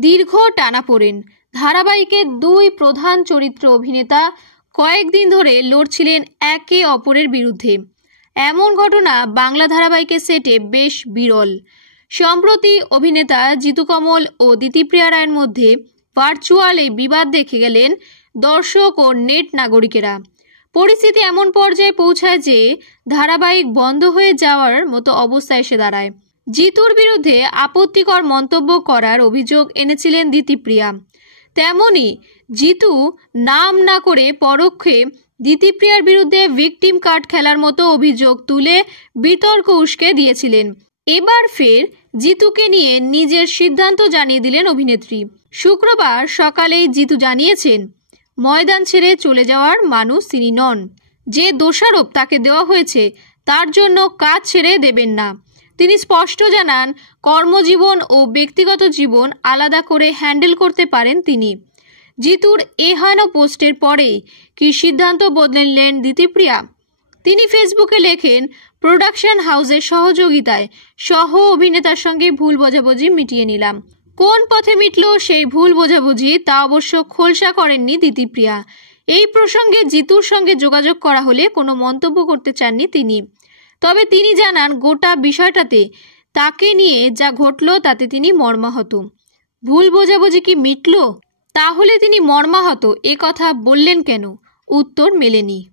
দীর্ঘ টানাপোড়েন। ধারাবাহিকের দুই প্রধান চরিত্র অভিনেতা কয়েকদিন ধরে লড়ছিলেন একে অপরের বিরুদ্ধে। এমন ঘটনা বাংলা ধারাবাহিকের সেটে বেশ বিরল। সম্প্রতি অভিনেতা জিতু কমল ও দিতিপ্রিয়া রায়ের মধ্যে ভার্চুয়াল এই বিবাদ দেখে গেলেন দর্শক ও নেট নাগরিকেরা। পরিস্থিতি এমন পর্যায়ে পৌঁছায় যে ধারাবাহিক বন্ধ হয়ে যাওয়ার মতো অবস্থা এসে দাঁড়ায়। জিতুর বিরুদ্ধে আপত্তিকর মন্তব্য করার অভিযোগ এনেছিলেন দিতিপ্রিয়া। তেমনি জিতু নাম না করে পরোক্ষে দিতিপ্রিয়ার বিরুদ্ধে ভিকটিম কার্ড খেলার মতো অভিযোগ তুলে বিতর্ক উস্কে দিয়েছিলেন। এবার ফের জিতুকে নিয়ে নিজের সিদ্ধান্ত জানিয়ে দিলেন অভিনেত্রী। শুক্রবার সকালেই জিতু জানিয়েছেন, ময়দান ছেড়ে চলে যাওয়ার মানুষ তিনি নন। যে দোষারোপ তাকে দেওয়া হয়েছে তার জন্য কাজ ছেড়ে দেবেন না। তিনি স্পষ্ট জানান, কর্মজীবন ও ব্যক্তিগত জীবন আলাদা করে হ্যান্ডেল করতে পারেন তিনি। জিতুর এহেন পোস্টের পরেই কি সিদ্ধান্ত বদলেন দিতিপ্রিয়া? তিনি ফেসবুকে লেখেন, প্রোডাকশন হাউসের সহযোগিতায় সহ অভিনেতার সঙ্গে ভুল বোঝাবুঝি মিটিয়ে নিলাম। কোন পথে মিটল সেই ভুল বোঝাবুঝি তা অবশ্য খোলসা করেননি দিতিপ্রিয়া। এই প্রসঙ্গে জিতুর সঙ্গে যোগাযোগ করা হলে কোনো মন্তব্য করতে চাননি তিনি। তবে তিনি জানান, গোটা বিষয়টাতে তাকে নিয়ে যা ঘটল তাতে তিনি মর্মাহত। ভুল বোঝাবুঝি কি মিটল? তাহলে তিনি মর্মাহত এ কথা বললেন কেন? উত্তর মেলেনি।